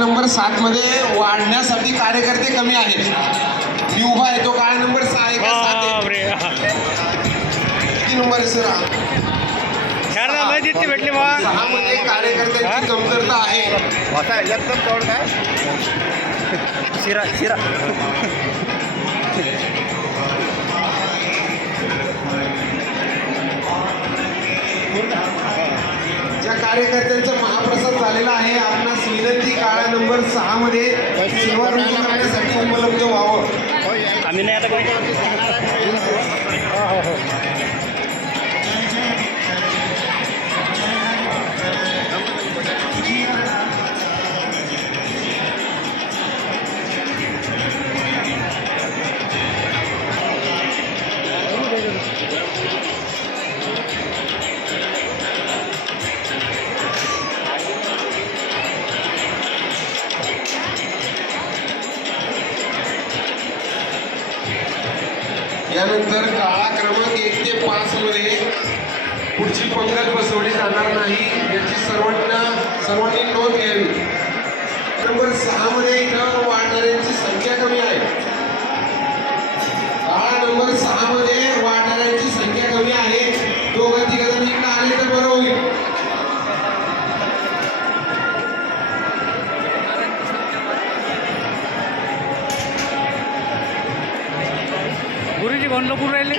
Number 7 मध्ये वाढण्यासाठी कार्यकर्ते कमी आहेत. मी उभा आहे तो काळा नंबर 6 आहे का 7 आहे? किती नंबर आहे सर? 6 मध्ये कार्यकर्त्यांची कमतरता आहे. एकदम जवळ काय शिरा शिरा ज्या कार्यकर्त्यांचा महाप्रसाद झालेला आहे आपणास विनंती काळा नंबर 6 मध्ये सेवा करण्यासाठी उपलब्ध व्हावं. आम्ही नाही आता यानंतर काळा क्रमांक 1 ते 5 मध्ये पुढची पंगत बसवली जाणार नाही याची सर्वांनी नोंद घ्यावी. नंबर 6 मध्ये न वाढणाऱ्यांची संख्या कमी आहे. काळा नंबर 6 मध्ये वाढणाऱ्यांची संख्या कमी आहे. दोघं तिघं जण इकडे आले तर बरं होईल. गुरुजी कोण लोक राहिले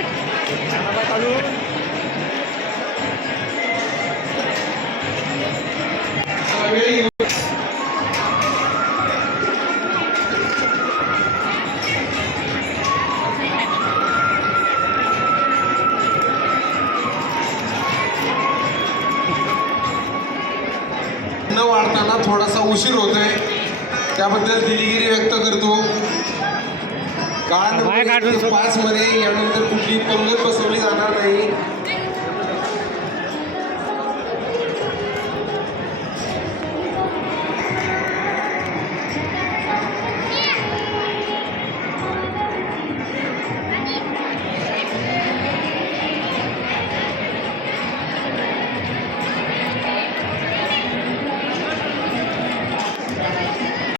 न वाढताना थोडासा उशीर होतोय त्याबद्दल दिलगिरी व्यक्त करतो. काळा नंबर 5 मध्ये यानंतर कुठली पंगत बसवली जाणार नाही.